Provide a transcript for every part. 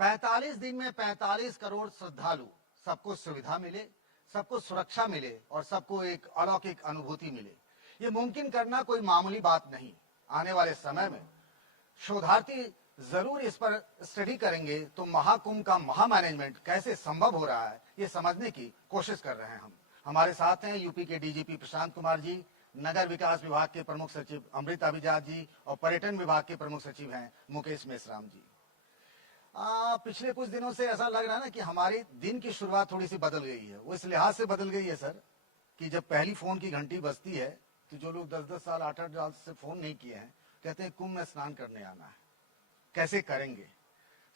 45 दिन में 45 करोड़ श्रद्धालु, सबको सुविधा मिले, सबको सुरक्षा मिले और सबको एक अलौकिक अनुभूति मिले, ये मुमकिन करना कोई मामूली बात नहीं। आने वाले समय में शोधार्थी जरूर इस पर स्टडी करेंगे तो महाकुंभ का महा मैनेजमेंट कैसे संभव हो रहा है ये समझने की कोशिश कर रहे हैं हम। हमारे साथ हैं यूपी के डीजीपी प्रशांत कुमार जी, नगर विकास विभाग के प्रमुख सचिव अमृत अभिजात जी और पर्यटन विभाग के प्रमुख सचिव हैं मुकेश मेश्राम जी। पिछले कुछ दिनों से ऐसा लग रहा है ना कि हमारी दिन की शुरुआत थोड़ी सी बदल गई है। वो इस लिहाज से बदल गई है सर कि जब पहली फोन की घंटी बजती है तो जो लोग 10-10 साल 8-8 साल से फोन नहीं किए हैं कहते हैं कुंभ में स्नान करने आना है, कैसे करेंगे।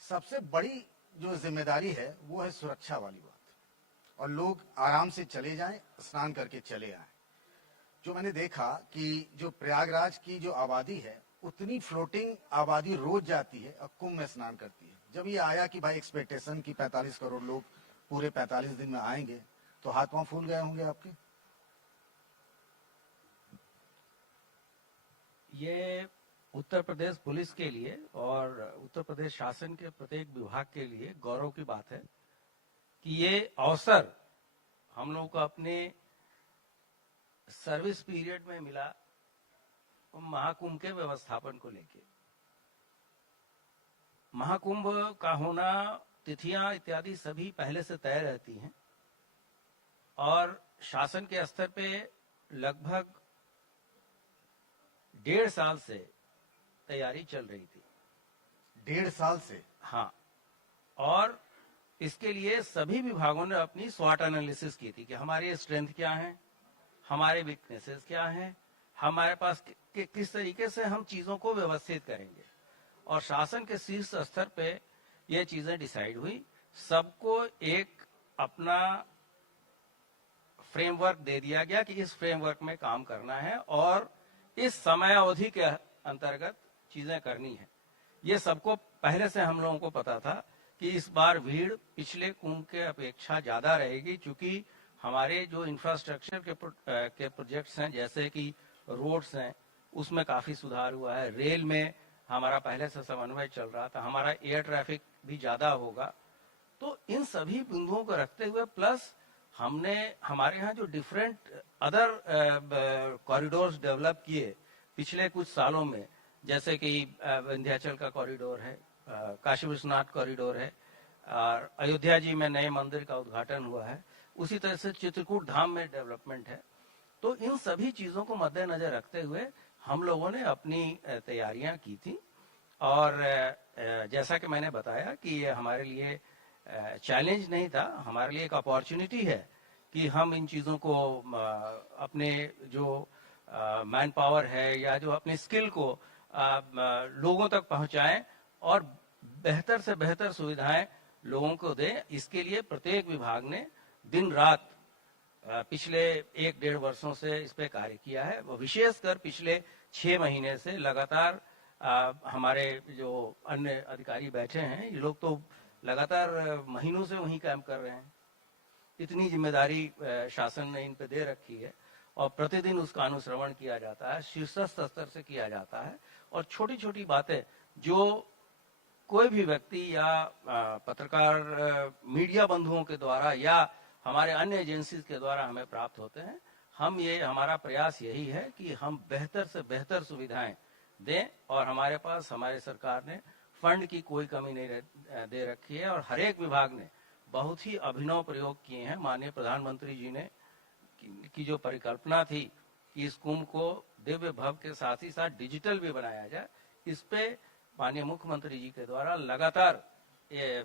सबसे बड़ी जो जिम्मेदारी है वो है सुरक्षा वाली बात, और लोग आराम से चले जाएं, स्नान करके चले आएं। जो मैंने देखा कि जो प्रयागराज की जो आबादी है उतनी फ्लोटिंग आबादी रोज जाती है और कुंभ में स्नान करती है। जब ये आया कि भाई एक्सपेक्टेशन की 45 करोड़ लोग पूरे 45 दिन में आएंगे तो हाथ पांव फूल गए होंगे आपके। ये उत्तर प्रदेश पुलिस के लिए और उत्तर प्रदेश शासन के प्रत्येक विभाग के लिए गौरव की बात है कि ये अवसर हम लोगों को अपने सर्विस पीरियड में मिला महाकुंभ के व्यवस्थापन को लेके। महाकुंभ का होना, तिथियां इत्यादि सभी पहले से तय रहती हैं और शासन के स्तर पे लगभग 1.5 साल से तैयारी चल रही थी। 1.5 साल से? हाँ, और इसके लिए सभी विभागों ने अपनी स्वॉट एनालिसिस की थी कि हमारे स्ट्रेंथ क्या है, हमारे वीकनेसेस क्या हैं, हमारे पास किस तरीके से हम चीजों को व्यवस्थित करेंगे। और शासन के शीर्ष स्तर पे ये चीजें डिसाइड हुई। सबको एक अपना फ्रेमवर्क दे दिया गया कि इस फ्रेमवर्क में काम करना है और इस समय अवधि के अंतर्गत चीजें करनी है। ये सबको पहले से हम लोगों को पता था कि इस बार भीड़ पिछले कुंभ के अपेक्षा ज्यादा रहेगी, क्योंकि हमारे जो इंफ्रास्ट्रक्चर के प्रोजेक्ट्स हैं, जैसे कि रोड्स हैं, उसमें काफी सुधार हुआ है। रेल में हमारा पहले से समन्वय चल रहा था, हमारा एयर ट्रैफिक भी ज्यादा होगा। तो इन सभी बिंदुओं को रखते हुए प्लस हमने हमारे यहाँ जो डिफरेंट अदर कॉरिडोर्स डेवलप किए पिछले कुछ सालों में, जैसे कि विंध्याचल का कॉरिडोर है, काशी विश्वनाथ कॉरिडोर है, और अयोध्या जी में नए मंदिर का उद्घाटन हुआ है, उसी तरह से चित्रकूट धाम में डेवलपमेंट है। तो इन सभी चीजों को मद्देनजर रखते हुए हम लोगों ने अपनी तैयारियां की थी। और जैसा कि मैंने बताया कि ये हमारे लिए चैलेंज नहीं था, हमारे लिए एक अपॉर्चुनिटी है कि हम इन चीजों को अपने जो मैन पावर है या जो अपने स्किल को लोगों तक पहुंचाएं और बेहतर से बेहतर सुविधाएं लोगों को दें। इसके लिए प्रत्येक विभाग ने दिन रात पिछले 1-1.5 वर्षों से इस पे कार्य किया है। वो विशेषकर पिछले 6 महीने से लगातार हमारे जो अन्य अधिकारी बैठे हैं, ये लोग तो लगातार महीनों से वहीं काम कर रहे हैं। इतनी जिम्मेदारी शासन ने इन पे दे रखी है और प्रतिदिन उसका अनुश्रवण किया जाता है, शीर्षस्थ स्तर से किया जाता है। और छोटी छोटी बातें जो कोई भी व्यक्ति या पत्रकार मीडिया बंधुओं के द्वारा या हमारे अन्य एजेंसीज के द्वारा हमें प्राप्त होते हैं, हमारा प्रयास यही है कि हम बेहतर से बेहतर सुविधाएं दें। और हमारे पास हमारे सरकार ने फंड की कोई कमी नहीं दे रखी है और हर एक विभाग ने बहुत ही अभिनव प्रयोग किए हैं। माननीय प्रधानमंत्री जी ने की जो परिकल्पना थी कि इस कुंभ को दिव्य भव्य के साथ ही साथ डिजिटल भी बनाया जाए, इस पे माननीय मुख्यमंत्री जी के द्वारा लगातार ये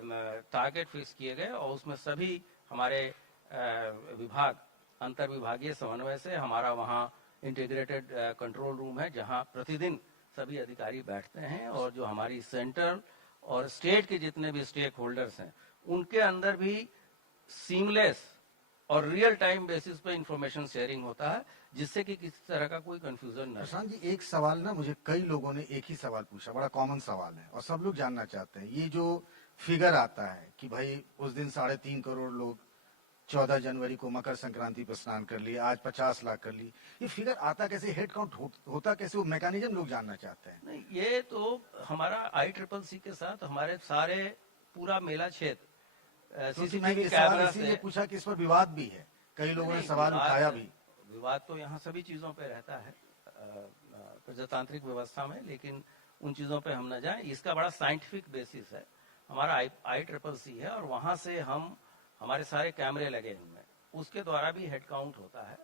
टारगेट फिक्स किए गए और उसमें सभी हमारे विभाग अंतर विभागीय समन्वय से हमारा वहाँ इंटीग्रेटेड कंट्रोल रूम है, जहाँ प्रतिदिन सभी अधिकारी बैठते हैं और जो हमारी सेंट्रल और स्टेट के जितने भी स्टेक होल्डर्स हैं उनके अंदर भी सीमलेस और रियल टाइम बेसिस पे इंफॉर्मेशन शेयरिंग होता है, जिससे कि किसी तरह का कोई कंफ्यूजन न। प्रशांत जी, एक सवाल ना मुझे कई लोगों ने एक ही सवाल पूछा, बड़ा कॉमन सवाल है और सब लोग जानना चाहते हैं। ये जो फिगर आता है कि भाई उस दिन 3.5 करोड़ लोग 14 जनवरी को मकर संक्रांति पर स्नान कर लिए, आज 50 लाख कर ली, ये फिगर आता कैसे, हेड काउंट होता कैसे, वो मैकेनिज्म लोग जानना चाहते हैं। नहीं, ये तो हमारा ICCC के साथ हमारे सारे पूरा मेला क्षेत्र क्योंकि मैं सीसीटीवी ये सवाल कैमरा इसीलिए से। पूछा कि इस पर विवाद भी है, कई लोगों ने नहीं, सवाल उठाया भी। विवाद तो यहाँ सभी चीजों पे रहता है प्रजातांत्रिक व्यवस्था में, लेकिन उन चीजों पे हम न जाएं। इसका बड़ा साइंटिफिक बेसिस है, हमारा IEEE है, और वहां से हमारे सारे कैमरे लगे हुए हैं, उसके द्वारा भी हेड काउंट होता है,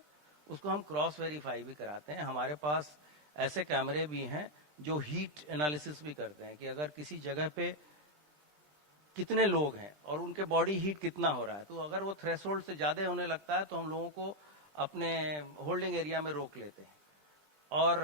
उसको हम क्रॉस वेरीफाई भी कराते हैं। हमारे पास ऐसे कैमरे भी हैं जो हीट एनालिसिस भी करते हैं कि अगर किसी जगह पे कितने लोग हैं और उनके बॉडी हीट कितना हो रहा है, तो अगर वो थ्रेशोल्ड से ज्यादा होने लगता है तो हम लोगों को अपने होल्डिंग एरिया में रोक लेते हैं। और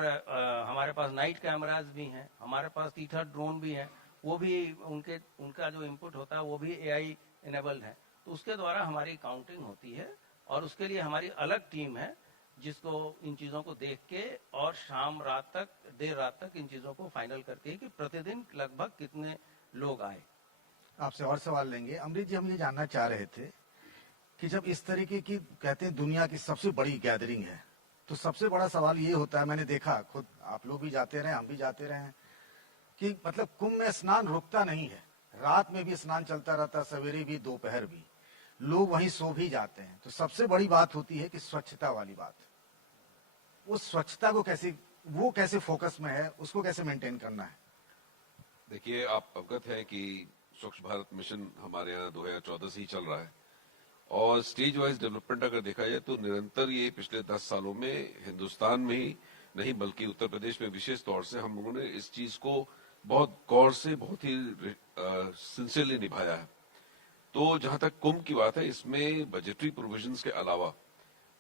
हमारे पास नाइट कैमराज भी हैं, हमारे पास तीथर ड्रोन भी हैं, वो भी उनका जो इनपुट होता है वो भी AI इनेबल्ड है, तो उसके द्वारा हमारी काउंटिंग होती है। और उसके लिए हमारी अलग टीम है जिसको इन चीजों को देख के और शाम रात तक, देर रात तक इन चीजों को फाइनल करके कि प्रतिदिन लगभग कितने लोग आए। आपसे और सवाल लेंगे। अमृत जी, हम ये जानना चाह रहे थे कि जब इस तरीके की कहते हैं दुनिया की सबसे बड़ी गैदरिंग है, तो सबसे बड़ा सवाल ये होता है, मैंने देखा खुद, आप लोग भी जाते रहे, हम भी जाते रहे हैं, कि मतलब कुंभ में स्नान रुकता नहीं है, रात में भी स्नान चलता रहता, सवेरे भी दोपहर भी, लोग वहीं सो भी जाते हैं। तो सबसे बड़ी बात होती है कि स्वच्छता वाली बात, उस स्वच्छता को कैसे फोकस में है, उसको कैसे मेंटेन करना है? देखिए, आप अवगत हैं कि स्वच्छ भारत मिशन हमारे यहाँ 2014 से ही चल रहा है, और स्टेज वाइज डेवलपमेंट अगर देखा जाए तो निरंतर ये पिछले 10 सालों में हिंदुस्तान में ही नहीं बल्कि उत्तर प्रदेश में विशेष तौर से हम लोगों ने इस चीज को बहुत गौर से, बहुत ही सिंसियरली निभाया है। तो जहां तक कुंभ की बात है, इसमें बजटरी प्रोविजंस के अलावा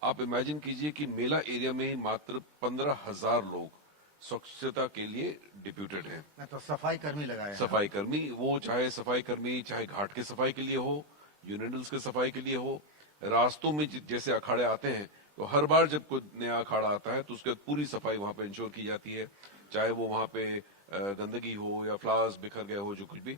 आप इमेजिन कीजिए कि मेला एरिया में ही मात्र 15,000 लोग स्वच्छता के लिए डिप्यूटेड हैं। मैं तो सफाई कर्मी लगाया है। सफाई कर्मी, वो चाहे सफाई कर्मी चाहे घाट के सफाई के लिए हो, यूरिनल्स के सफाई के लिए हो, रास्तों में जैसे अखाड़े आते हैं तो हर बार जब कोई नया अखाड़ा आता है तो उसके बाद पूरी सफाई वहां पे इंश्योर की जाती है, चाहे वो वहां पे गंदगी हो या फ्लावर्स बिखर गए हो, जो कुछ भी।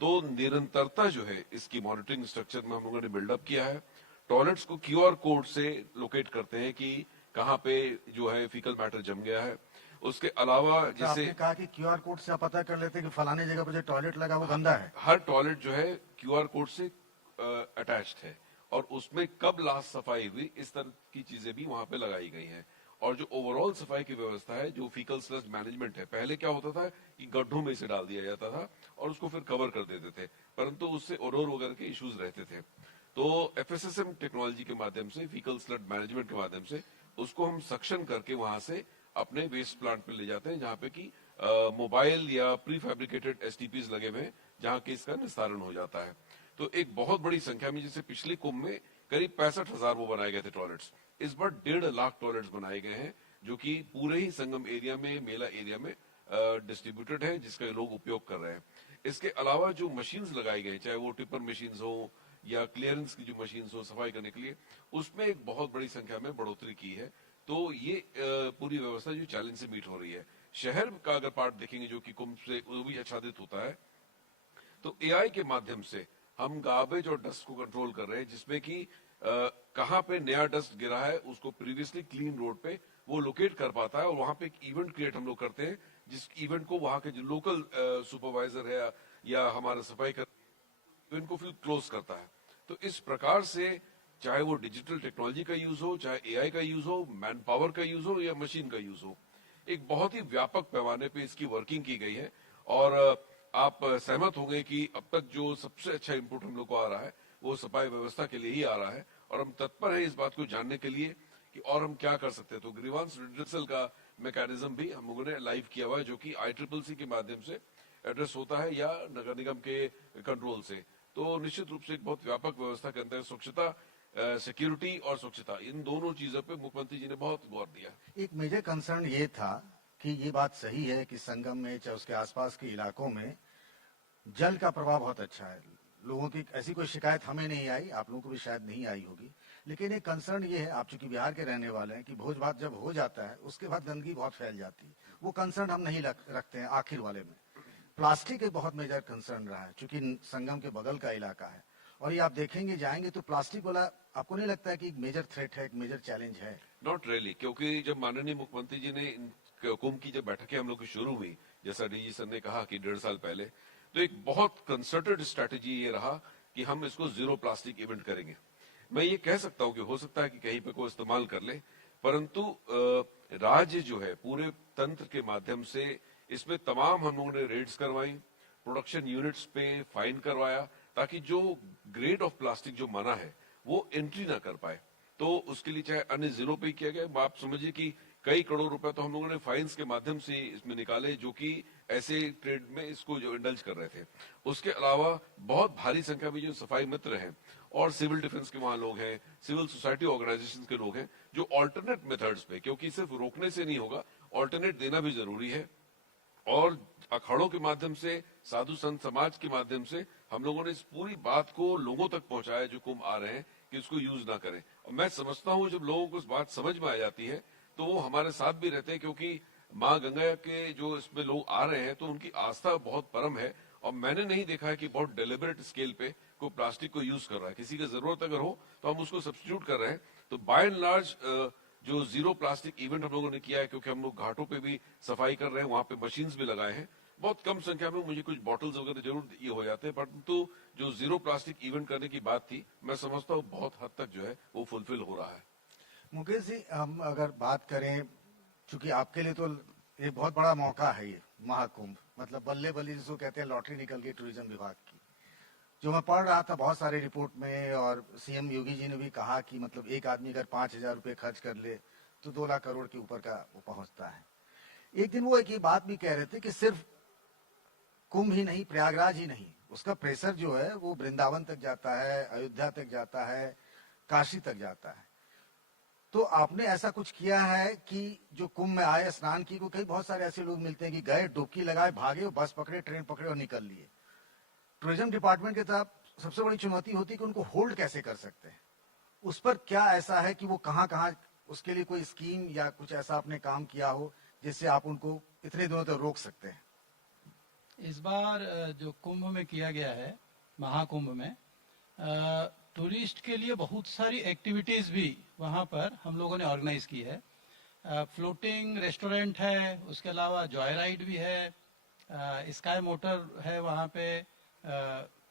तो निरंतरता जो है इसकी मॉनिटरिंग स्ट्रक्चर में हम लोगों ने बिल्डअप किया है। टॉयलेट्स को QR कोड से लोकेट करते हैं कि कहाँ पे जो है फीकल मैटर जम गया है। उसके अलावा तो जैसे आपने कहा कि QR कोड से आप पता कर लेते हैं कि फलाने जगह पर जो टॉयलेट लगा वो गंदा है। हर टॉयलेट जो है QR कोड से अटैच्ड है, और उसमें कब लास्ट सफाई हुई, इस तरह की चीजें भी वहां पे लगाई गई हैं। और जो ओवरऑल सफाई की व्यवस्था है, जो फीकल स्लज मैनेजमेंट है, पहले क्या होता था कि गड्ढों में इसे डाल दिया जाता था और उसको फिर कवर कर देते थे, परंतु उससे ओडोर वगैरह के इश्यूज रहते थे। तो FSSM टेक्नोलॉजी के माध्यम से, फीकल स्लज मैनेजमेंट के माध्यम से उसको हम सक्शन करके वहां से अपने वेस्ट प्लांट पे ले जाते हैं, जहां पे कि मोबाइल या प्री फैब्रिकेटेड STPs लगे हुए हैं, जहां के इसका निस्तारण हो जाता है। तो एक बहुत बड़ी संख्या में, जैसे पिछले कुंभ में करीब 65,000 वो बनाए गए थे टॉयलेट्स, इस बार 1.5 लाख टॉयलेट्स बनाए गए हैं, जो कि पूरे ही संगम एरिया में, मेला एरिया में डिस्ट्रीब्यूटेड है, जिसका लोग उपयोग कर रहे हैं। इसके अलावा जो मशीन्स लगाई गई, चाहे वो टिपर मशीन्स हो या क्लियरेंस की जो मशीन्स हो सफाई करने के लिए, उसमें एक बहुत बड़ी संख्या में बढ़ोतरी की है। तो ये पूरी व्यवस्था जो चैलेंज से मीट हो रही है। शहर का अगर पार्ट देखेंगे जो कि कुंभ से वो भी आच्छादित होता है, तो AI के माध्यम से हम गार्बेज और डस्ट को कंट्रोल कर रहे हैं, जिसमें कि कहाँ पे नया डस्ट गिरा है उसको प्रीवियसली क्लीन रोड पे वो लोकेट कर पाता है, और वहां पे एक इवेंट क्रिएट हम लोग करते हैं, जिस इवेंट को वहां के जो लोकल सुपरवाइजर है या हमारा सफाई कर इवेंट को फिर क्लोज करता है। तो इस प्रकार से चाहे वो डिजिटल टेक्नोलॉजी का यूज हो, चाहे AI का यूज हो, मैन पावर का यूज हो या मशीन का यूज हो, एक बहुत ही व्यापक पैमाने पे इसकी वर्किंग की गई है। और आप सहमत होंगे कि अब तक जो सबसे अच्छा इनपुट हम लोग को आ रहा है वो सफाई व्यवस्था के लिए ही आ रहा है, और हम तत्पर हैं इस बात को जानने के लिए कि और हम क्या कर सकते हैं। तो ग्रीवांस रिड्रेसल का मैकेनिज्म भी हम लोगों ने लाइव किया हुआ है, जो कि ICCC के माध्यम से एड्रेस होता है या नगर निगम के कंट्रोल से। तो निश्चित रूप से एक बहुत व्यापक व्यवस्था के अंदर स्वच्छता, सिक्योरिटी और स्वच्छता, इन दोनों चीजों पे मुख्यमंत्री जी ने बहुत गौर दिया। एक मेजर कंसर्न ये था कि ये बात सही है कि संगम में चाहे उसके आसपास के इलाकों में जल का प्रवाह बहुत अच्छा है, लोगों की ऐसी कोई शिकायत हमें नहीं आई, आप लोगों को भी शायद नहीं आई होगी। लेकिन एक कंसर्न ये है, आप चूंकि बिहार के रहने वाले हैं, कि भोज भात जब हो जाता है उसके बाद गंदगी बहुत फैल जाती है। वो कंसर्न हम नहीं रखते हैं आखिर वाले में। प्लास्टिक एक बहुत मेजर कंसर्न रहा है, चूंकि संगम के बगल का इलाका है, और ये आप देखेंगे जाएंगे तो प्लास्टिक वाला आपको नहीं लगता है कि एक मेजर थ्रेट है, एक मेजर चैलेंज है? नॉट रियली, क्योंकि जब माननीय मुख्यमंत्री जी ने कुंभ की जब बैठकें हम लोग की शुरू हुई, जैसा DG सर ने कहा कि 1.5 साल पहले, तो एक बहुत कंसर्टेड स्ट्रैटेजी ये रहा कि हम इसको जीरो प्लास्टिक इवेंट करेंगे। मैं ये कह सकता हूं कि हो सकता है कि कहीं पे कोई इस्तेमाल कर ले, परंतु राज्य जो है पूरे तंत्र के माध्यम से इसमें तमाम हम लोगों ने रेड्स करवाई, प्रोडक्शन यूनिट्स पे फाइन करवाया, ताकि जो ग्रेड ऑफ प्लास्टिक जो मना है वो एंट्री ना कर पाए। तो उसके लिए चाहे अन्य जिलों पे किया गया, आप समझिए कि कई करोड़ रुपए तो हम लोगों ने फाइन्स के माध्यम से इसमें निकाले, जो कि ऐसे ट्रेड में इसको जो इंडल्ज कर रहे थे। उसके अलावा बहुत भारी संख्या में जो सफाई मित्र हैं और सिविल डिफेंस के वहां लोग हैं, सिविल सोसाइटी ऑर्गेनाइजेशन के लोग हैं, जो ऑल्टरनेट मेथड्स पे, क्योंकि सिर्फ रोकने से नहीं होगा, ऑल्टरनेट देना भी जरूरी है। और अखाड़ों के माध्यम से, साधु संत समाज के माध्यम से हम लोगों ने इस पूरी बात को लोगों तक पहुंचाया जो कुंभ आ रहे हैं, कि इसको यूज ना करें। और मैं समझता हूं जब लोगों को इस बात समझ में आ जाती है तो वो हमारे साथ भी रहते हैं, क्योंकि माँ गंगा के जो इसमें लोग आ रहे हैं तो उनकी आस्था बहुत परम है। और मैंने नहीं देखा है कि बहुत डेलिबरेट स्केल पे कोई प्लास्टिक को यूज कर रहा है। किसी की जरूरत अगर हो तो हम उसको सब्स्टिट्यूट कर रहे हैं। तो बाय एंड लार्ज जो जीरो प्लास्टिक इवेंट हम लोगों ने किया है, क्योंकि हम लोग घाटों पे भी सफाई कर रहे हैं, वहां पे मशीन्स भी लगाए हैं, बहुत कम संख्या में मुझे कुछ बॉटल्स वगैरह जरूर ये हो जाते हैं, परंतु जो जीरो प्लास्टिक इवेंट करने की बात थी, मैं समझता हूँ बहुत हद तक जो है वो फुलफिल हो रहा है। मुकेश जी, हम अगर बात करें, चूंकि आपके लिए तो ये बहुत बड़ा मौका है, ये महाकुंभ, मतलब बल्ले बल्ले जिसको कहते हैं, लॉटरी निकल गई टूरिज्म विभाग की। जो मैं पढ़ रहा था बहुत सारे रिपोर्ट में, और सीएम योगी जी ने भी कहा कि मतलब एक आदमी अगर 5,000 रुपये खर्च कर ले तो 2 लाख करोड़ के ऊपर का वो पहुंचता है। एक दिन वो एक ये बात भी कह रहे थे कि सिर्फ कुंभ ही नहीं, प्रयागराज ही नहीं, उसका प्रेशर जो है वो वृंदावन तक जाता है, अयोध्या तक जाता है, काशी तक जाता है। तो आपने ऐसा कुछ किया है कि जो कुंभ में आए, स्नान की, को कई बहुत सारे ऐसे लोग मिलते हैं कि गए, डुबकी लगाए, भागे, बस पकड़े, ट्रेन पकड़े और निकल लिए। टूरिज्म डिपार्टमेंट की तरफ सबसे बड़ी चुनौती होती है कि उनको होल्ड कैसे कर सकते हैं। उस पर क्या ऐसा है कि वो कहाँ कहाँ, उसके लिए कोई स्कीम या कुछ ऐसा आपने काम किया हो जिससे आप उनको इतने दिनों तक रोक सकते हैं? इस बार जो कुंभ में किया गया है, महाकुंभ में, टूरिस्ट के लिए बहुत सारी एक्टिविटीज भी वहां पर हम लोगों ने ऑर्गेनाइज की है। फ्लोटिंग रेस्टोरेंट है, उसके अलावा जॉय राइड भी है, स्काई मोटर है वहां पे,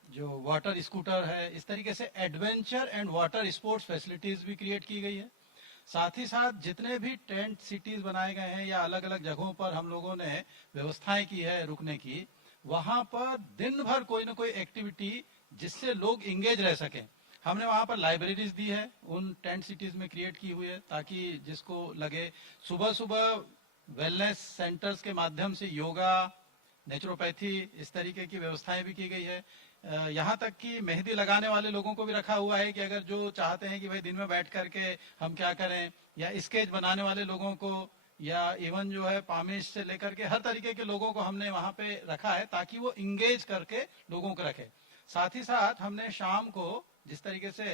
जो वाटर स्कूटर है, इस तरीके से adventure and water sports facilities भी क्रिएट की गई है। साथ ही साथ जितने भी टेंट सिटीज बनाए गए हैं या अलग अलग जगहों पर हम लोगों ने व्यवस्थाएं की है रुकने की, वहां पर दिन भर कोई ना कोई एक्टिविटी जिससे लोग इंगेज रह सकें। हमने वहां पर लाइब्रेरीज दी है, उन टेंट सिटीज में क्रिएट की हुई है, ताकि जिसको लगे, सुबह सुबह वेलनेस सेंटर्स के माध्यम से योगा, नेचुरोपैथी, इस तरीके की व्यवस्थाएं भी की गई है। यहाँ तक कि मेहंदी लगाने वाले लोगों को भी रखा हुआ है कि अगर जो चाहते हैं कि भाई दिन में बैठ करके हम क्या करें, या स्केच बनाने वाले लोगों को, या इवन जो है पामिश से लेकर के हर तरीके के लोगों को हमने वहां पे रखा है, ताकि वो इंगेज करके लोगों को रखे। साथ ही साथ हमने शाम को, जिस तरीके से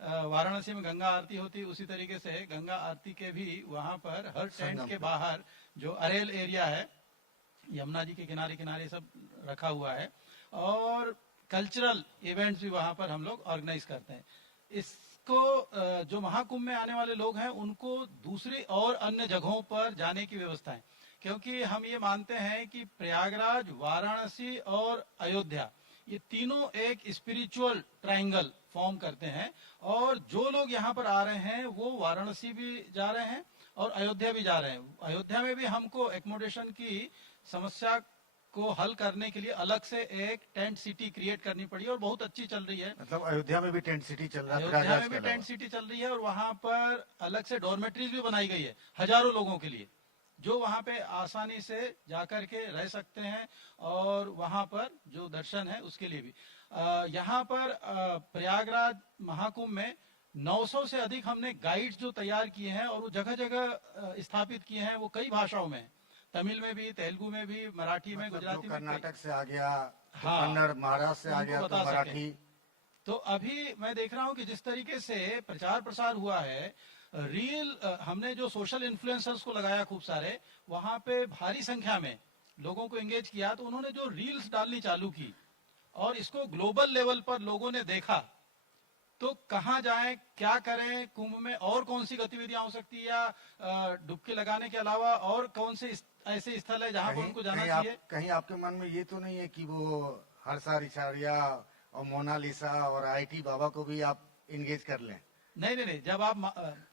वाराणसी में गंगा आरती होती है, उसी तरीके से गंगा आरती के भी वहां पर हर टेंट के बाहर जो अरेल एरिया है, यमुना जी के किनारे किनारे सब रखा हुआ है, और कल्चरल इवेंट्स भी वहां पर हम लोग ऑर्गेनाइज करते हैं। इसको जो महाकुंभ में आने वाले लोग हैं उनको दूसरी और अन्य जगहों पर जाने की व्यवस्था है, क्योंकि हम ये मानते हैं कि प्रयागराज, वाराणसी और अयोध्या, ये तीनों एक स्पिरिचुअल ट्रायंगल फॉर्म करते हैं, और जो लोग यहाँ पर आ रहे हैं वो वाराणसी भी जा रहे हैं और अयोध्या भी जा रहे हैं। अयोध्या में भी हमको एकोमोडेशन की समस्या को हल करने के लिए अलग से एक टेंट सिटी क्रिएट करनी पड़ी, और बहुत अच्छी चल रही है। मतलब अयोध्या में भी टेंट सिटी चल रहा है, अयोध्या प्रयागराज में के भी टेंट अलावा। सिटी चल रही है, और वहां पर अलग से डॉर्मेट्रीज भी बनाई गई है हजारों लोगों के लिए, जो वहां पे आसानी से जाकर के रह सकते हैं, और वहां पर जो दर्शन है उसके लिए भी। यहाँ पर प्रयागराज महाकुंभ में 900 से अधिक हमने गाइड्स जो तैयार किए हैं, और वो जगह जगह स्थापित किए हैं, वो कई भाषाओं में, तमिल में भी, तेलुगु में भी, मराठी में, मतलब गुजराती जो में, कर्नाटक से आ गया, तो हाँ, कन्नड़, महाराष्ट्र से आ उनको गया, तो बता सकें। मराठी। तो अभी मैं देख रहा हूं कि जिस तरीके से प्रचार प्रसार हुआ है, रील, हमने जो सोशल इन्फ्लुएंसर्स को लगाया खूब सारे, वहां पे भारी संख्या में लोगों को एंगेज किया, तो उन्होंने जो रील्स डालनी चालू की और इसको ग्लोबल लेवल पर लोगों ने देखा, तो कहाँ जाएं, क्या करें, कुंभ में और कौन सी गतिविधियां हो सकती है, या डुबकी लगाने के अलावा और कौन से ऐसे स्थल है जहां पर उनको जाना चाहिए। कहीं आपके मन में ये तो नहीं है कि वो हर्षा और मोनालिसा और आईटी बाबा को भी आप इंगेज कर लें। नहीं, जब आप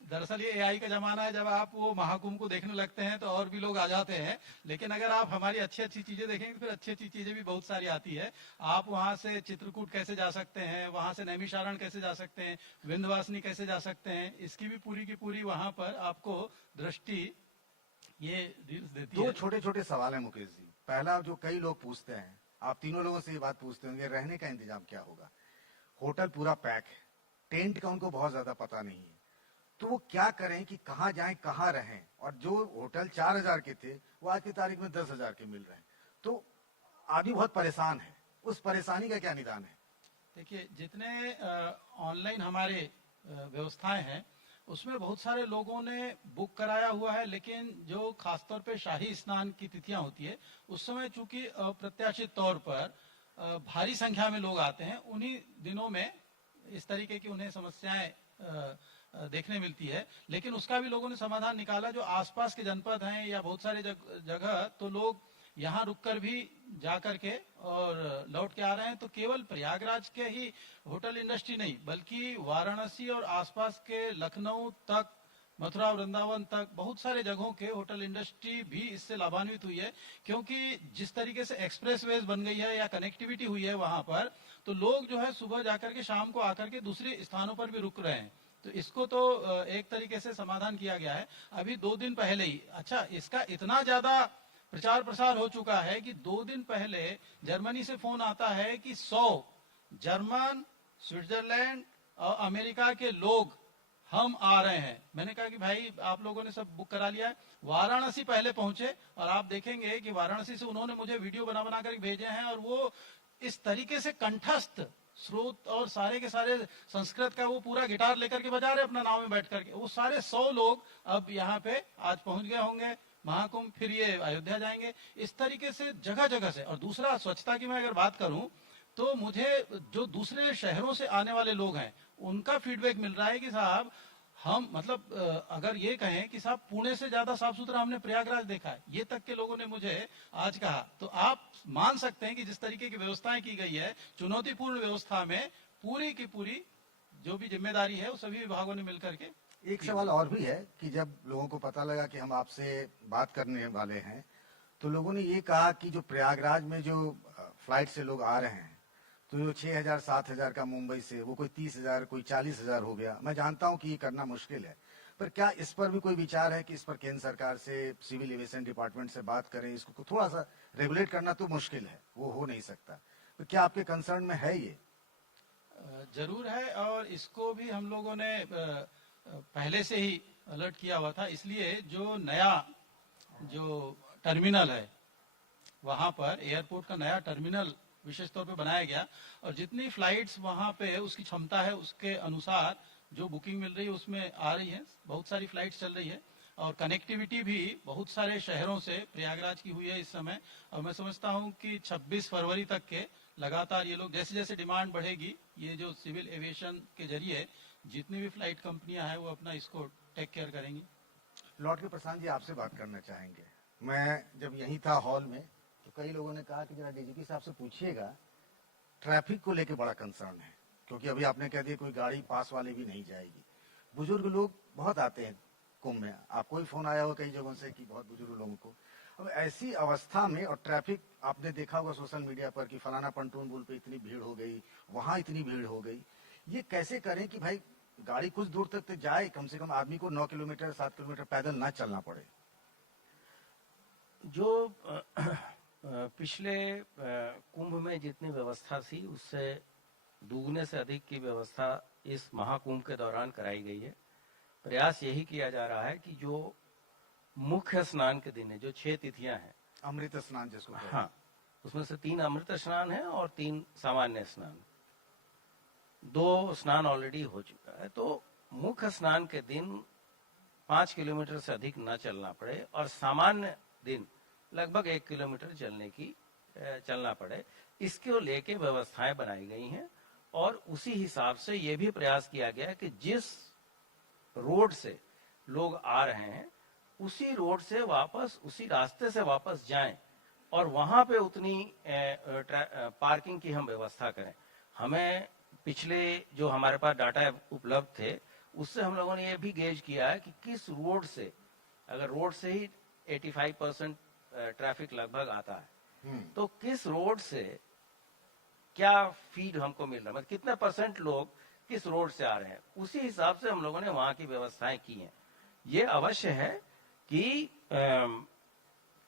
दरअसल ये एआई का जमाना है, जब आप वो महाकुंभ को देखने लगते हैं तो और भी लोग आ जाते हैं। लेकिन अगर आप हमारी अच्छी अच्छी चीजें देखेंगे तो फिर अच्छी अच्छी चीजें भी बहुत सारी आती है। आप वहां से चित्रकूट कैसे जा सकते हैं, वहां से नैमिषारण्य कैसे जा सकते हैं, विंध्यवासिनी कैसे जा सकते हैं, इसकी भी पूरी की पूरी वहां पर आपको दृष्टि ये रील्स देती दो है। छोटे छोटे सवाल है मुकेश जी। पहला, जो कई लोग पूछते हैं, आप तीनों लोगों से ये बात पूछते होंगे, रहने का इंतजाम क्या होगा? होटल पूरा पैक है, टेंट का उनको बहुत ज्यादा पता नहीं है, तो वो क्या करें कि कहाँ जाएं, कहाँ रहें? और जो होटल 4000 के थे वो आज की तारीख में 10,000 के मिल रहे हैं, तो आदमी बहुत परेशान है। उस परेशानी का क्या निदान है? देखिए, जितने ऑनलाइन हमारे व्यवस्थाएं हैं उसमें बहुत सारे लोगों ने बुक कराया हुआ है, लेकिन जो खासतौर पे शाही स्नान की तिथियां होती है उस समय चूंकि अप्रत्याशित तौर पर भारी संख्या में लोग आते हैं, उन्हीं दिनों में इस तरीके की उन्हें समस्याएं देखने मिलती है। लेकिन उसका भी लोगों ने समाधान निकाला। जो आसपास के जनपद हैं या बहुत सारे जगह तो लोग यहाँ रुककर भी जा करके और लौट के आ रहे हैं। तो केवल प्रयागराज के ही होटल इंडस्ट्री नहीं, बल्कि वाराणसी और आसपास के लखनऊ तक, मथुरा वृंदावन तक बहुत सारे जगहों के होटल इंडस्ट्री भी इससे लाभान्वित हुई है। क्योंकि जिस तरीके से एक्सप्रेसवेज बन गई है या कनेक्टिविटी हुई है वहां पर, तो लोग जो है सुबह जाकर के शाम को आकर के दूसरे स्थानों पर भी रुक रहे हैं। तो इसको तो एक तरीके से समाधान किया गया है। अभी 2 दिन पहले ही, अच्छा, इसका इतना ज्यादा प्रचार प्रसार हो चुका है कि 2 दिन पहले जर्मनी से फोन आता है कि 100 जर्मन, स्विट्जरलैंड और अमेरिका के लोग हम आ रहे हैं। मैंने कहा कि भाई आप लोगों ने सब बुक करा लिया है। वाराणसी पहले पहुंचे और आप देखेंगे कि वाराणसी से उन्होंने मुझे वीडियो बना बना कर भेजे हैं, और वो इस तरीके से कंठस्थ स्रोत और सारे के सारे संस्कृत का वो पूरा गिटार लेकर के बजा रहे अपना नाव में बैठ करके। वो सारे 100 लोग अब यहाँ पे आज पहुंच गए होंगे महाकुंभ, फिर ये अयोध्या जाएंगे। इस तरीके से जगह जगह से। और दूसरा, स्वच्छता की मैं अगर बात करूं तो मुझे जो दूसरे शहरों से आने वाले लोग हैं उनका फीडबैक मिल रहा है कि साहब हम, मतलब अगर ये कहें कि साहब पुणे से ज्यादा साफ सुथरा हमने प्रयागराज देखा है, ये तक के लोगों ने मुझे आज कहा। तो आप मान सकते हैं कि जिस तरीके की व्यवस्थाएं की गई है, चुनौतीपूर्ण व्यवस्था में पूरी की पूरी जो भी जिम्मेदारी है वो सभी विभागों ने मिलकर के। एक सवाल और भी है कि जब लोगों को पता लगा कि हम आपसे बात करने वाले हैं, तो लोगों ने ये कहा कि जो प्रयागराज में जो फ्लाइट से लोग आ रहे हैं, तो जो 6,000 7,000 का मुंबई से, वो कोई 30,000 कोई 40,000 हो गया। मैं जानता हूं कि ये करना मुश्किल है, पर क्या इस पर भी कोई विचार है कि इस पर केंद्र सरकार से, सिविल एविएशन डिपार्टमेंट से बात करें? इसको थोड़ा सा रेगुलेट करना तो मुश्किल है, वो हो नहीं सकता, तो क्या आपके कंसर्न में है ये? जरूर है, और इसको भी हम लोगों ने पहले से ही अलर्ट किया हुआ था। इसलिए जो नया जो टर्मिनल है वहां पर, एयरपोर्ट का नया टर्मिनल विशेष तौर पे बनाया गया, और जितनी फ्लाइट्स वहां पे उसकी क्षमता है उसके अनुसार जो बुकिंग मिल रही है उसमें आ रही है। बहुत सारी फ्लाइट्स चल रही है, और कनेक्टिविटी भी बहुत सारे शहरों से प्रयागराज की हुई है इस समय। और मैं समझता हूं कि 26 फरवरी तक के लगातार ये लोग, जैसे जैसे डिमांड बढ़ेगी, ये जो सिविल एविएशन के जरिए जितनी भी फ्लाइट कंपनियां हैं वो अपना इसको टेक केयर करेंगी। लौट के प्रशांत जी आपसे बात करना चाहेंगे। मैं जब यही था हॉल में, तो कई लोगों ने कहा कि जरा डीजीपी साहब से पूछिएगा, ट्रैफिक को लेके बड़ा कंसर्न है, क्योंकि अभी आपने कह दिया कोई गाड़ी पास वाले भी नहीं जाएगी। बुजुर्ग लोग बहुत आते हैं कुंभ में, आपको भी फोन आया होगा कई जगहों से कि बहुत बुजुर्ग लोगों को। अब ऐसी अवस्था में, और ट्रैफिक आपने देखा होगा सोशल मीडिया पर कि फलाना पंटून पुल पे इतनी भीड़ हो गई, वहां इतनी भीड़ हो गई, ये कैसे करें कि भाई गाड़ी कुछ दूर तक तो जाए, कम से कम आदमी को 9 किलोमीटर 7 किलोमीटर पैदल ना चलना पड़े? जो पिछले कुंभ में जितनी व्यवस्था थी उससे दुगने से अधिक की व्यवस्था इस महाकुंभ के दौरान कराई गई है। प्रयास यही किया जा रहा है कि जो मुख्य स्नान के दिन है, जो 6 तिथियां हैं, अमृत स्नान जिसको कहते हैं। हाँ, उसमें से 3 अमृत स्नान है और 3 सामान्य स्नान। 2 स्नान ऑलरेडी हो चुका है, तो मुख्य स्नान के दिन 5 किलोमीटर से अधिक न चलना पड़े, और सामान्य दिन लगभग 1 किलोमीटर चलना पड़े, इसको लेके व्यवस्थाएं बनाई गई हैं। और उसी हिसाब से ये भी प्रयास किया गया है कि जिस रोड से लोग आ रहे हैं उसी रोड से वापस, उसी रास्ते से वापस जाएं, और वहां पे उतनी पार्किंग की हम व्यवस्था करें। हमें पिछले जो हमारे पास डाटा उपलब्ध थे उससे हम लोगों ने ये भी गेज किया है कि किस रोड से, अगर रोड से ही 85% ट्रैफिक लगभग आता है, तो किस रोड से क्या फीड हमको मिल रहा है, मतलब कितने परसेंट लोग किस रोड से आ रहे हैं, उसी हिसाब से हम लोगों ने वहां की व्यवस्थाएं की हैं। ये अवश्य है कि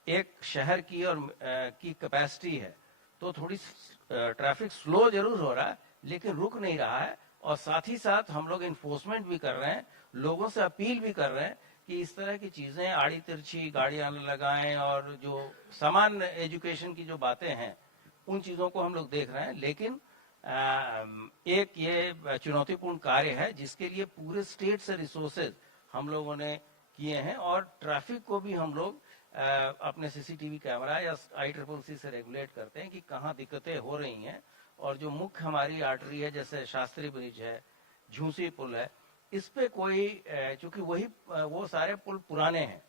एक शहर की और की कैपेसिटी है तो थोड़ी ट्रैफिक स्लो जरूर हो रहा है लेकिन रुक नहीं रहा है, और साथ ही साथ हम लोग इन्फोर्समेंट भी कर रहे हैं, लोगों से अपील भी कर रहे हैं कि इस तरह की चीजें आड़ी तिरछी गाड़ियां न लगाएं, और जो सामान्य एजुकेशन की जो बातें हैं उन चीजों को हम लोग देख रहे हैं। लेकिन एक ये चुनौतीपूर्ण कार्य है जिसके लिए पूरे स्टेट से रिसोर्सेज हम लोगों ने किए हैं, और ट्रैफिक को भी हम लोग अपने सीसीटीवी कैमरा या ICCC से रेगुलेट करते हैं कि कहाँ दिक्कतें हो रही हैं, और जो मुख्य हमारी आर्टरी है जैसे शास्त्री ब्रिज है, झूसी पुल है, इस पे कोई चूंकि वो सारे पुल पुराने हैं,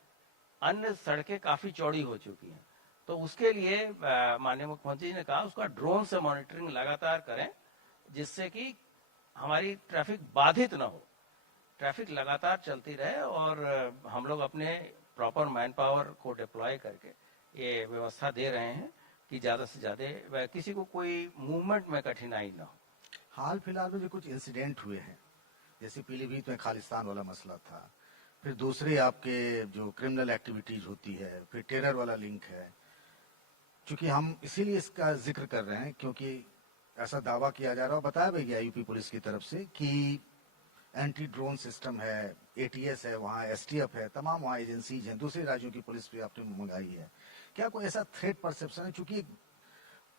अन्य सड़कें काफी चौड़ी हो चुकी हैं, तो उसके लिए माननीय मुख्यमंत्री जी ने कहा उसका ड्रोन से मॉनिटरिंग लगातार करें जिससे कि हमारी ट्रैफिक बाधित न हो, ट्रैफिक लगातार चलती रहे, और हम लोग अपने प्रॉपर मैन पावर को डिप्लॉय करके ये व्यवस्था दे रहे हैं कि ज्यादा से ज्यादा किसी को कोई मूवमेंट में कठिनाई न हो। हाल फिलहाल में जो कुछ इंसिडेंट हुए हैं, जैसे पीलीभीत में खालिस्तान वाला मसला था, फिर दूसरे आपके जो क्रिमिनल एक्टिविटीज होती है, फिर टेरर वाला लिंक है, चूंकि हम इसीलिए इसका जिक्र कर रहे हैं क्योंकि ऐसा दावा किया जा रहा है, बताया भी गया यूपी पुलिस की तरफ से कि एंटी ड्रोन सिस्टम है, ATS है, वहाँ STF है, तमाम वहाँ एजेंसीज हैं, दूसरे राज्यों की पुलिस भी आपने मंगाई है। क्या कोई ऐसा थ्रेट परसेप्शन है, चूंकि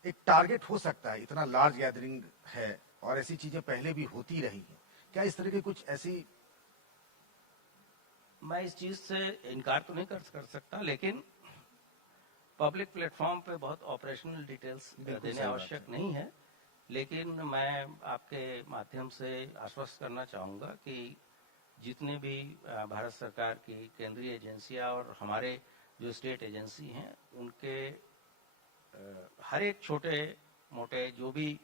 एक टारगेट हो सकता है, इतना लार्ज गैदरिंग है और ऐसी चीजें पहले भी होती रही है, क्या इस तरह की कुछ ऐसी? मैं इस चीज से इनकार तो नहीं कर सकता, लेकिन पब्लिक प्लेटफॉर्म पे बहुत ऑपरेशनल डिटेल्स देने आवश्यक नहीं है, लेकिन मैं आपके माध्यम से आश्वस्त करना चाहूंगा कि जितने भी भारत सरकार की केंद्रीय एजेंसियां और हमारे जो स्टेट एजेंसी हैं उनके हर एक छोटे मोटे जो भी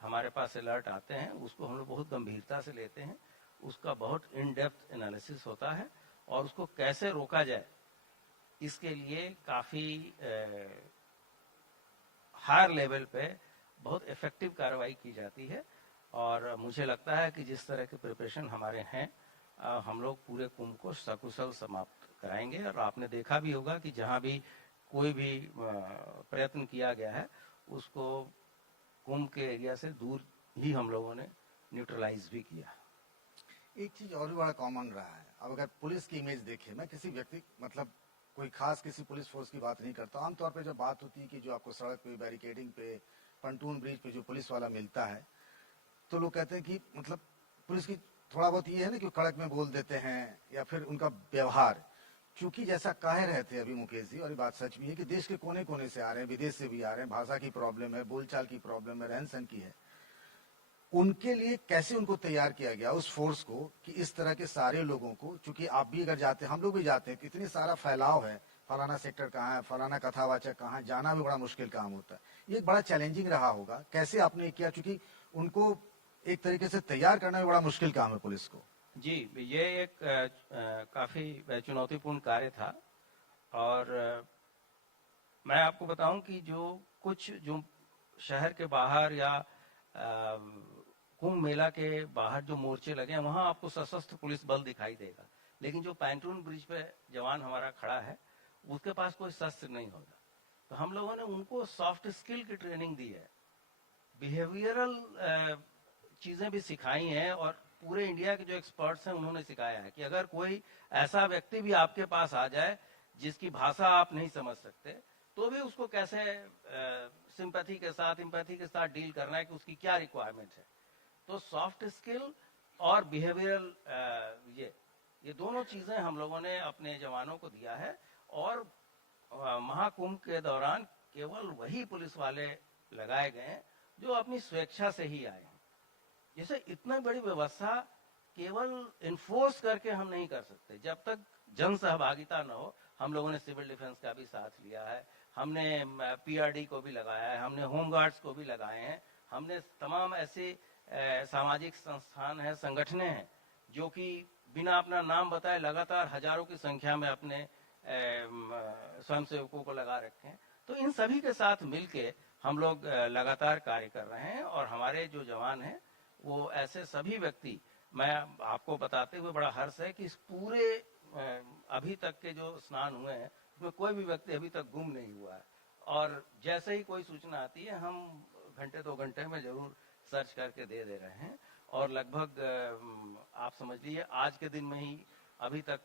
हमारे पास अलर्ट आते हैं उसको हम लोग बहुत गंभीरता से लेते हैं, उसका बहुत इन डेप्थ एनालिसिस होता है, और उसको कैसे रोका जाए इसके लिए काफी हायर लेवल पे बहुत इफेक्टिव कार्रवाई की जाती है। और मुझे लगता है कि जिस तरह के प्रिपरेशन हमारे हैं, हम लोग पूरे कुंभ को सकुशल समाप्त कराएंगे, और आपने देखा भी होगा कि जहां भी कोई भी प्रयत्न किया गया है उसको कुंभ के एरिया से दूर ही हम लोगों ने न्यूट्रलाइज भी किया। एक चीज और भी बड़ा कॉमन रहा है, अब अगर पुलिस की इमेज देखें, मैं किसी व्यक्ति मतलब कोई खास किसी पुलिस फोर्स की बात नहीं करता, आमतौर पे जब बात होती है कि जो आपको सड़क पे बैरिकेडिंग पे पंटून ब्रिज पे जो पुलिस वाला मिलता है तो लोग कहते हैं कि मतलब पुलिस की थोड़ा बहुत ये है ना कि कड़क में बोल देते हैं, या फिर उनका व्यवहार, चूंकि जैसा कह रहे थे अभी मुकेश जी, और ये बात सच भी है कि देश के कोने कोने से आ रहे हैं, विदेश से भी आ रहे हैं, भाषा की प्रॉब्लम है, बोलचाल की प्रॉब्लम है, रहन सहन की है, उनके लिए कैसे उनको तैयार किया गया उस फोर्स को कि इस तरह के सारे लोगों को, चूंकि आप भी अगर जाते हैं, हम लोग भी जाते हैं, कितनी सारा फैलाव है, फलाना सेक्टर कहाँ है, फलाना कथावाचक कहाँ है, जाना भी बड़ा मुश्किल काम होता है, ये बड़ा चैलेंजिंग रहा होगा, कैसे आपने किया, चूंकि उनको एक तरीके से तैयार करना भी बड़ा मुश्किल काम है पुलिस को? जी, ये एक काफी चुनौतीपूर्ण कार्य था, और मैं आपको बताऊं कि जो शहर के बाहर या कुंभ मेला के बाहर जो मोर्चे लगे हैं वहां आपको सशस्त्र पुलिस बल दिखाई देगा, लेकिन जो पैंटून ब्रिज पे जवान हमारा खड़ा है उसके पास कोई शस्त्र नहीं होगा। तो हम लोगों ने उनको सॉफ्ट स्किल की ट्रेनिंग दी है, बिहेवियरल चीजें भी सिखाई हैं, और पूरे इंडिया के जो एक्सपर्ट्स हैं उन्होंने सिखाया है कि अगर कोई ऐसा व्यक्ति भी आपके पास आ जाए जिसकी भाषा आप नहीं समझ सकते तो भी उसको कैसे सिंपैथी के साथ, एम्पैथी के साथ डील करना है, कि उसकी क्या रिक्वायरमेंट है। तो सॉफ्ट स्किल और बिहेवियरल ये दोनों चीजें हम लोगों ने अपने जवानों को दिया है, और महाकुंभ के दौरान केवल वही पुलिस वाले लगाए गए हैं जो अपनी स्वेच्छा से ही आए हैं। जैसे इतना बड़ी व्यवस्था केवल इन्फोर्स करके हम नहीं कर सकते, जब तक जन सहभागिता न हो। हम लोगों ने सिविल डिफेंस का भी साथ लिया है, हमने पीआरडी को भी लगाया है, हमने होमगार्ड्स को भी लगाए हैं, हमने तमाम ऐसे सामाजिक संस्थान हैं, संगठने हैं जो कि बिना अपना नाम बताए लगातार हजारों की संख्या में अपने स्वयंसेवकों को लगा रखे हैं। तो इन सभी के साथ मिलके हम लोग लगातार कार्य कर रहे हैं और हमारे जो जवान हैं वो ऐसे सभी व्यक्ति, मैं आपको बताते हुए बड़ा हर्ष है कि इस पूरे अभी तक के जो स्नान हुए हैं उसमें कोई भी व्यक्ति अभी तक गुम नहीं हुआ है और जैसे ही कोई सूचना आती है हम घंटे 2 घंटे में जरूर सर्च करके दे रहे हैं और लगभग आप समझ लीजिए आज के दिन में ही अभी तक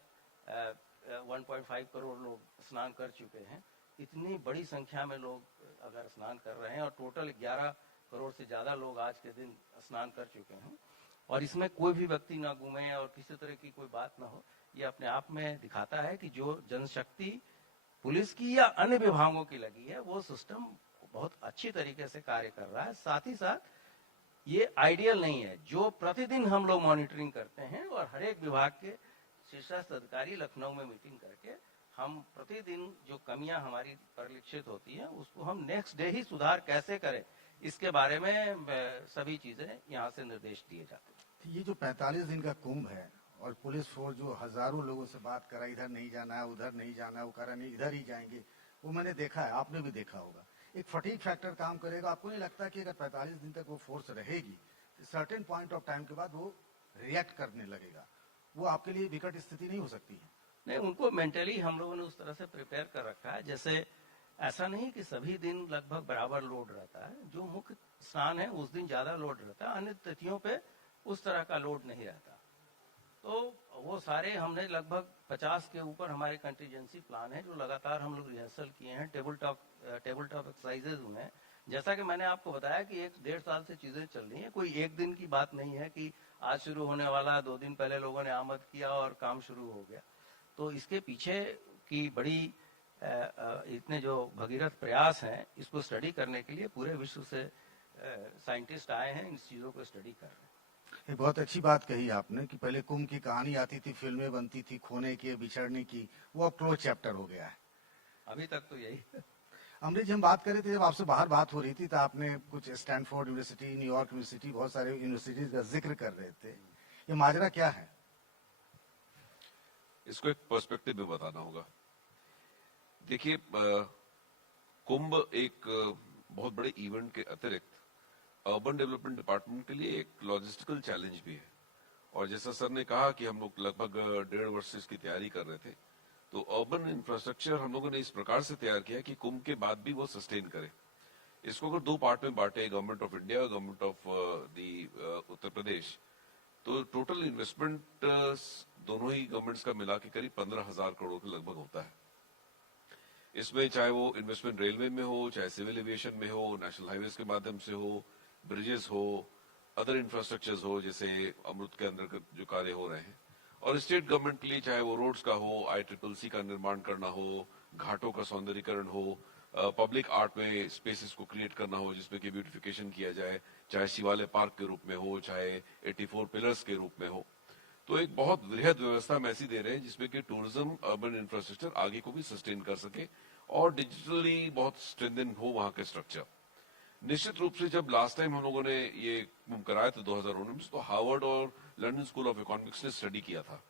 1.5 करोड़ लोग स्नान कर चुके हैं। इतनी बड़ी संख्या में लोग अगर स्नान कर रहे हैं और टोटल 11 करोड़ से ज्यादा लोग आज के दिन स्नान कर चुके हैं और इसमें कोई भी व्यक्ति ना गुमे और किसी तरह की कोई बात ना हो, ये अपने आप में दिखाता है कि जो जनशक्ति पुलिस की या अन्य विभागों की लगी है वो सिस्टम बहुत अच्छी तरीके से कार्य कर रहा है। साथ ही साथ ये आइडियल नहीं है, जो प्रतिदिन हम लोग मॉनिटरिंग करते हैं और हर एक विभाग के शीर्षस्थ अधिकारी लखनऊ में मीटिंग करके हम प्रतिदिन जो कमियां हमारी परिलक्षित होती हैं उसको हम नेक्स्ट डे ही सुधार कैसे करें इसके बारे में सभी चीजें यहाँ से निर्देश दिए जाते हैं। ये जो 45 दिन का कुंभ है और पुलिस फोर्स जो हजारों लोगों से बात करा, इधर नहीं जाना है, उधर नहीं जाना है, वो करा नहीं, इधर ही जाएंगे, वो मैंने देखा है, आपने भी देखा होगा। एक फटीग फैक्टर काम करेगा। आपको नहीं लगता कि अगर 45 दिन तक वो फोर्स रहेगी तो सर्टेन पॉइंट ऑफ टाइम के बाद वो रिएक्ट करने लगेगा? वो आपके लिए विकट स्थिति नहीं हो सकती है? नहीं, उनको मेंटली हम लोगों ने उस तरह से प्रिपेयर कर रखा है। जैसे ऐसा नहीं कि सभी दिन लगभग बराबर लोड रहता है, जो मुख्य स्नान है उस दिन ज्यादा लोड रहता है, अन्य तिथियों पे उस तरह का लोड नहीं रहता। तो वो सारे हमने लगभग 50 के ऊपर हमारे कंटीजेंसी प्लान है जो लगातार हम लोग रिहर्सल किए हैं, टेबल टॉप एक्सरसाइजेज हुए हैं। जैसा कि मैंने आपको बताया कि 1-1.5 साल से चीजें चल रही हैं, कोई एक दिन की बात नहीं है कि आज शुरू होने वाला, 2 दिन पहले लोगों ने आमद किया और काम शुरू हो गया। तो इसके पीछे की बड़ी इतने जो भगीरथ प्रयास हैं इसको स्टडी करने के लिए पूरे विश्व से साइंटिस्ट आए हैं, इन चीजों को स्टडी कर रहे हैं। ये बहुत अच्छी बात कही आपने कि पहले कुंभ की कहानी आती थी, फिल्में बनती थी खोने की, बिछड़ने की, वो अब क्लोज चैप्टर हो गया है। अभी तक तो यही। अमरीश जी, हम बात कर रहे थे, जब आपसे बाहर बात हो रही थी तो आपने कुछ स्टैनफोर्ड यूनिवर्सिटी, न्यूयॉर्क यूनिवर्सिटी, बहुत सारे यूनिवर्सिटीज का जिक्र कर रहे थे। ये माजरा क्या है? इसको एक पर्सपेक्टिव में बताना होगा। देखिए, कुंभ एक बहुत बड़े इवेंट के अतिरिक्त अर्बन डेवलपमेंट डिपार्टमेंट के लिए एक लॉजिस्टिकल चैलेंज भी है। और जैसा सर ने कहा कि हम लोग लगभग 1.5 वर्ष से इसकी तैयारी कर रहे थे, तो अर्बन इंफ्रास्ट्रक्चर हम लोगों ने इस प्रकार से तैयार किया कि कुंभ के बाद भी वो सस्टेन करे। इसको अगर 2 पार्ट में बांटे, government of India, government of Uttar Pradesh, तो टोटल इन्वेस्टमेंट दोनों ही गवर्नमेंट्स का मिला के करीब 15,000 करोड़ के लगभग होता है। इसमें चाहे वो इन्वेस्टमेंट रेलवे में हो, चाहे सिविल एविएशन में हो, नेशनल हाईवेज के माध्यम से हो, ब्रिजेस हो, अदर इंफ्रास्ट्रक्चर्स हो, जैसे अमृत के अंदर जो कार्य हो रहे हैं, और स्टेट गवर्नमेंट के लिए चाहे वो रोड्स का हो, ICCC का निर्माण करना हो, घाटों का सौंदर्यीकरण हो, पब्लिक आर्ट में स्पेसेस को क्रिएट करना हो जिसमें कि ब्यूटिफिकेशन किया जाए, चाहे शिवालय पार्क के रूप में हो, चाहे 84 पिलर्स के रूप में हो। तो एक बहुत वृहद व्यवस्था हम ऐसी दे रहे हैं जिसमें कि टूरिज्म, अर्बन इंफ्रास्ट्रक्चर आगे को भी सस्टेन कर सके और डिजिटली बहुत स्ट्रेंथन हो वहां के स्ट्रक्चर। निश्चित रूप से जब लास्ट टाइम हम लोगों ने ये कुंभ कराया था 2019, तो हार्वर्ड और लंदन स्कूल ऑफ इकोनॉमिक्स ने स्टडी किया था।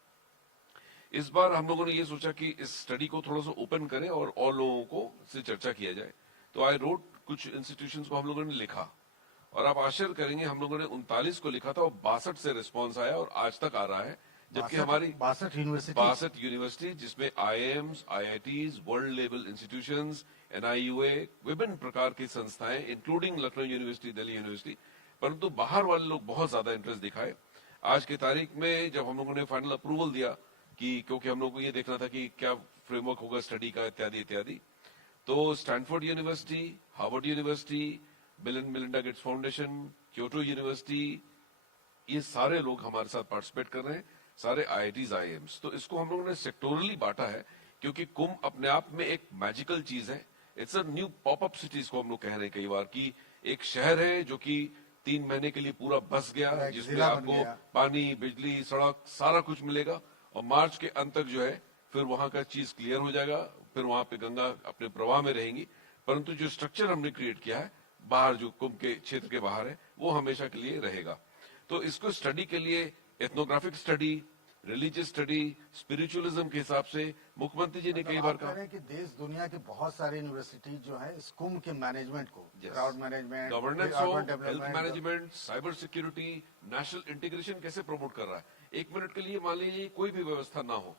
इस बार हम लोगों ने ये सोचा कि इस स्टडी को थोड़ा सा ओपन करें और लोगों को से चर्चा किया जाए। तो आई रोट कुछ इंस्टीट्यूशंस को हम लोगों ने लिखा और आप आश्चर्य करेंगे, हम लोगों ने 39 को लिखा था और 62 से रिस्पॉन्स आया और आज तक आ रहा है। जबकि हमारी 62 यूनिवर्सिटी जिसमें IIMs, IITs, world level institutions, NIUA, विभिन्न प्रकार की संस्थाएं, including Lucknow university, Delhi university, परंतु बाहर वाले लोग बहुत ज्यादा इंटरेस्ट दिखाए। आज की तारीख में जब हम लोगों ने फाइनल अप्रूवल दिया कि क्योंकि हम लोग को ये देखना था कि क्या फ्रेमवर्क होगा स्टडी का इत्यादि इत्यादि, तो Stanford university, Harvard university, bill and Melinda Gates foundation, Kyoto university, ये सारे लोग हमारे साथ पार्टिसिपेट कर रहे हैं, सारे IITs, IIMs। तो इसको हम लोगों ने सेक्टोरली बांटा है क्योंकि कुंभ अपने आप में एक मैजिकल चीज है। It's a new popup cities को हम लोग कह रहे हैं कई बार कि एक शहर है जो कि 3 महीने के लिए पूरा बस गया, जिसमें आपको पानी, बिजली, सड़क सारा कुछ मिलेगा और मार्च के अंत तक जो है फिर वहां का चीज क्लियर हो जाएगा, फिर वहां पे गंगा अपने प्रवाह में रहेंगी। परंतु जो स्ट्रक्चर हमने क्रिएट किया है बाहर, जो कुंभ के क्षेत्र के बाहर है, वो हमेशा के लिए रहेगा। तो इसको स्टडी के लिए ethnographic study, religious study, spiritualism के हिसाब से मुख्यमंत्री जी ने कई बार आप कह कहा रहे हैं कि देश दुनिया के बहुत सारे यूनिवर्सिटी जो है इस कुंभ के मैनेजमेंट को, Yes. Crowd management, governance urban हो, health development, management, cyber security, national integration कैसे प्रमोट कर रहा है। एक मिनट के लिए मान लीजिए कोई भी व्यवस्था ना हो,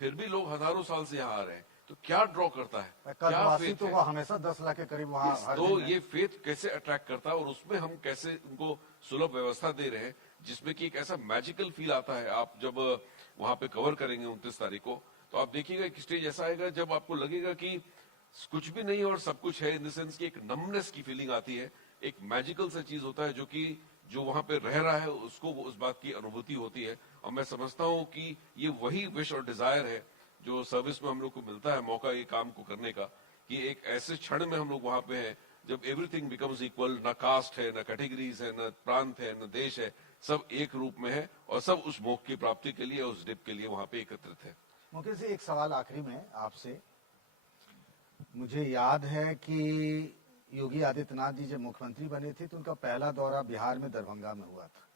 फिर भी लोग हजारों साल से यहाँ आ रहे हैं, तो क्या ड्रॉ करता है, क्या कल्पवासी faith तो है? वो हमेशा 10 लाख के करीब वहाँ हर तो दिन है। ये फेथ कैसे अट्रैक्ट करता है और उसमें हम कैसे उनको सुलभ व्यवस्था दे रहे हैं जिसमें कि एक ऐसा मैजिकल फील आता है। आप जब वहां पे कवर करेंगे 29 तारीख को, तो आप देखिएगा एक स्टेज ऐसा आएगा जब आपको लगेगा कि कुछ भी नहीं और सब कुछ है, इन द सेंस की एक नमनेस की फीलिंग आती है। एक मैजिकल सा चीज होता है जो कि जो वहां पे रह रहा है उसको उस बात की अनुभूति होती है। और मैं समझता हूँ कि ये वही विश और डिजायर है जो सर्विस में हम लोग को मिलता है मौका ये काम को करने का, कि एक ऐसे क्षण में हम लोग वहां पे हैं जब एवरीथिंग बिकम्स इक्वल, ना कास्ट है, ना कैटेगरीज है, ना प्रांत है, ना देश है, सब एक रूप में है और सब उस मोक्ष की प्राप्ति के लिए, उस डिप के लिए वहां पे एकत्रित है। मुकेश जी, एक सवाल आखिरी में आपसे। मुझे याद है कि योगी आदित्यनाथ जी जब मुख्यमंत्री बने थे तो उनका पहला दौरा बिहार में दरभंगा में हुआ था।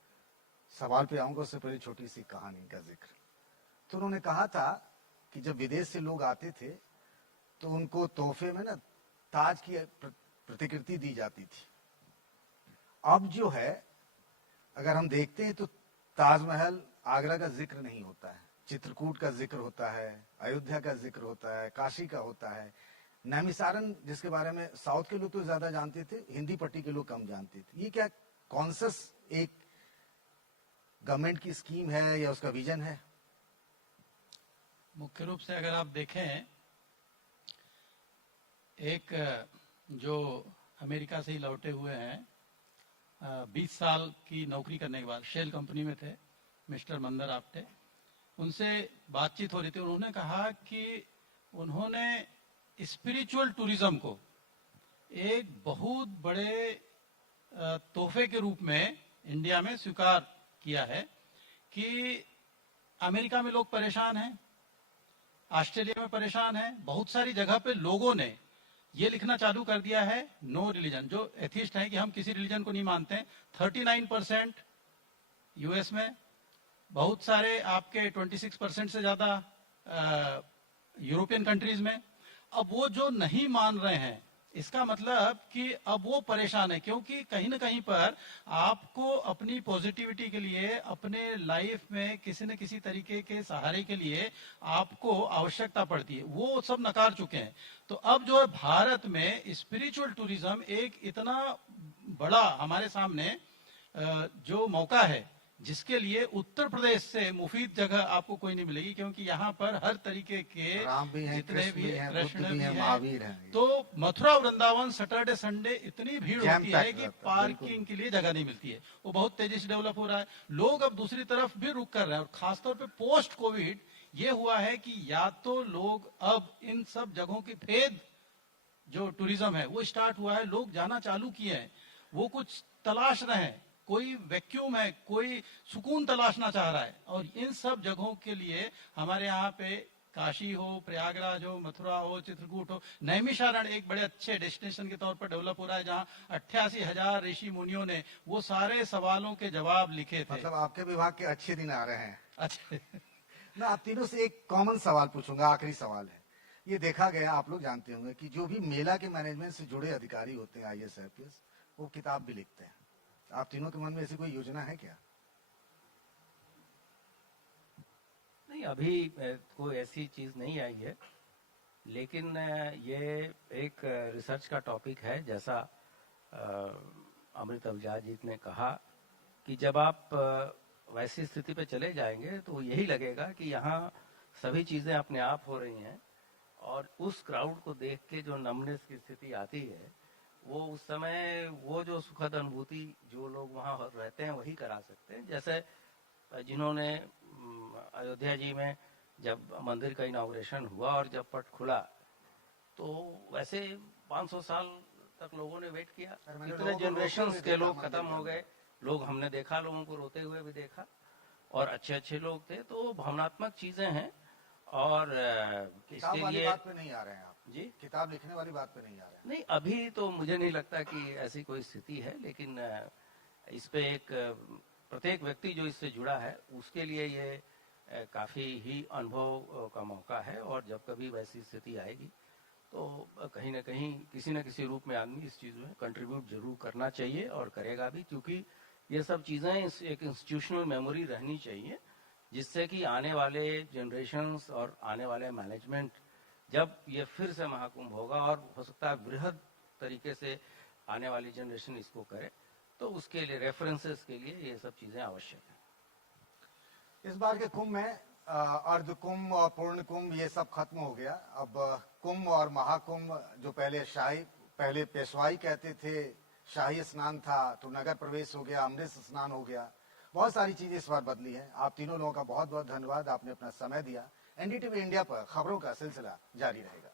सवाल पे आऊंगा उससे पहले छोटी सी कहानी का जिक्र। तो उन्होंने कहा था कि जब विदेश से लोग आते थे तो उनको तोहफे में ना ताज की प्रतिकृति दी जाती थी। अब जो है अगर हम देखते हैं तो ताजमहल आगरा का जिक्र नहीं होता है, चित्रकूट का जिक्र होता है, अयोध्या का जिक्र होता है, काशी का होता है, नैमिसारन जिसके बारे में साउथ के लोग तो ज्यादा जानते थे, हिंदी पट्टी के लोग कम जानते थे। ये क्या कॉन्शियस एक गवर्नमेंट की स्कीम है या उसका विजन है? मुख्य रूप से अगर आप देखें, एक जो अमेरिका से ही लौटे हुए हैं, 20 साल की नौकरी करने के बाद शेल कंपनी में थे, मिस्टर मंदर आप्टे, उनसे बातचीत हो रही थी। उन्होंने कहा कि उन्होंने स्पिरिचुअल टूरिज्म को एक बहुत बड़े तोहफे के रूप में इंडिया में स्वीकार किया है कि अमेरिका में लोग परेशान हैं, ऑस्ट्रेलिया में परेशान हैं, बहुत सारी जगह पे लोगों ने ये लिखना चालू कर दिया है नो रिलीजन, जो एथिस्ट है कि हम किसी रिलीजन को नहीं मानते हैं। 39% यूएस में, बहुत सारे आपके 26% से ज्यादा यूरोपियन कंट्रीज में। अब वो जो नहीं मान रहे हैं, इसका मतलब कि अब वो परेशान है, क्योंकि कहीं ना कहीं पर आपको अपनी पॉजिटिविटी के लिए, अपने लाइफ में किसी न किसी तरीके के सहारे के लिए आपको आवश्यकता पड़ती है, वो सब नकार चुके हैं। तो अब जो है भारत में स्पिरिचुअल टूरिज्म एक इतना बड़ा हमारे सामने जो मौका है, जिसके लिए उत्तर प्रदेश से मुफीद जगह आपको कोई नहीं मिलेगी, क्योंकि यहाँ पर हर तरीके के राम भी हैं, जितने कृष्ण भी हैं, कृष्ण बुद्ध भी हैं, भी महावीर हैं। तो मथुरा वृंदावन सैटरडे संडे इतनी भीड़ जैम होती है पैक कि रहता है, पार्किंग के लिए जगह नहीं मिलती है। वो बहुत तेजी से डेवलप हो रहा है, लोग अब दूसरी तरफ भी रुक कर रहे हैं। और खासतौर पे पोस्ट कोविड ये हुआ है कि या तो लोग अब इन सब जगहों की फेद जो टूरिज्म है वो स्टार्ट हुआ है, लोग जाना चालू किए हैं, वो कुछ तलाश रहे हैं, कोई वैक्यूम है, कोई सुकून तलाशना चाह रहा है। और इन सब जगहों के लिए हमारे यहाँ पे काशी हो, प्रयागराज हो, मथुरा हो, चित्रकूट हो, नैमिषारण एक बड़े अच्छे डेस्टिनेशन के तौर पर डेवलप हो रहा है, जहाँ 88,000 ऋषि मुनियों ने वो सारे सवालों के जवाब लिखे थे। मतलब आपके विभाग के अच्छे दिन आ रहे हैं। अच्छा, मैं आप तीनों से एक कॉमन सवाल पूछूंगा, आखिरी सवाल है। ये देखा गया, आप लोग जानते होंगे कि जो भी मेला के मैनेजमेंट से जुड़े अधिकारी होते हैं, IAS IPS, वो किताब भी लिखते हैं। आप तीनों के मन में ऐसी कोई योजना है क्या? नहीं, अभी कोई ऐसी चीज नहीं आई है, लेकिन ये एक रिसर्च का टॉपिक है। जैसा अमृत अभिजात जी ने कहा कि जब आप वैसी स्थिति पे चले जाएंगे तो यही लगेगा कि यहाँ सभी चीजें अपने आप हो रही हैं, और उस क्राउड को देख के जो नमनेस की स्थिति आती है, वो उस समय वो जो सुखद अनुभूति जो लोग वहाँ रहते हैं वही करा सकते हैं। जैसे जिन्होंने अयोध्या जी में जब मंदिर का इनॉग्रेशन हुआ और जब पट खुला, तो वैसे 500 साल तक लोगों ने वेट किया, इतने जनरेशन के लोग खत्म हो गए, लोग हमने देखा, लोगों को रोते हुए भी देखा, और अच्छे अच्छे लोग थे। तो भावनात्मक चीजें हैं, और किताब इसके वाली लिए बात पे नहीं आ रहे हैं आप, जी किताब लिखने वाली बात पे नहीं आ रहे हैं। नहीं, अभी तो मुझे नहीं लगता कि ऐसी कोई स्थिति है, लेकिन इस पे एक प्रत्येक व्यक्ति जो इससे जुड़ा है उसके लिए ये काफी ही अनुभव का मौका है, और जब कभी वैसी स्थिति आएगी तो कहीं ना कहीं किसी न किसी रूप में आदमी इस चीज में कंट्रीब्यूट जरूर करना चाहिए और करेगा भी, क्योंकि ये सब चीजें एक इंस्टीट्यूशनल मेमोरी रहनी चाहिए, जिससे कि आने वाले जनरेशन्स और आने वाले मैनेजमेंट जब ये फिर से महाकुंभ होगा और हो सकता है वृहद तरीके से आने वाली जनरेशन इसको करे, तो उसके लिए रेफरेंसेस के लिए ये सब चीजें आवश्यक है। इस बार के कुंभ में अर्ध कुंभ और पूर्ण कुंभ ये सब खत्म हो गया। अब कुंभ और महाकुंभ, जो पहले पेशवाई कहते थे, शाही स्नान था, तो नगर प्रवेश हो गया, अमृत स्नान हो गया। बहुत सारी चीजें इस बार बदली हैं। आप तीनों लोगों का बहुत बहुत धन्यवाद, आपने अपना समय दिया। एनडीटीवी इंडिया पर खबरों का सिलसिला जारी रहेगा।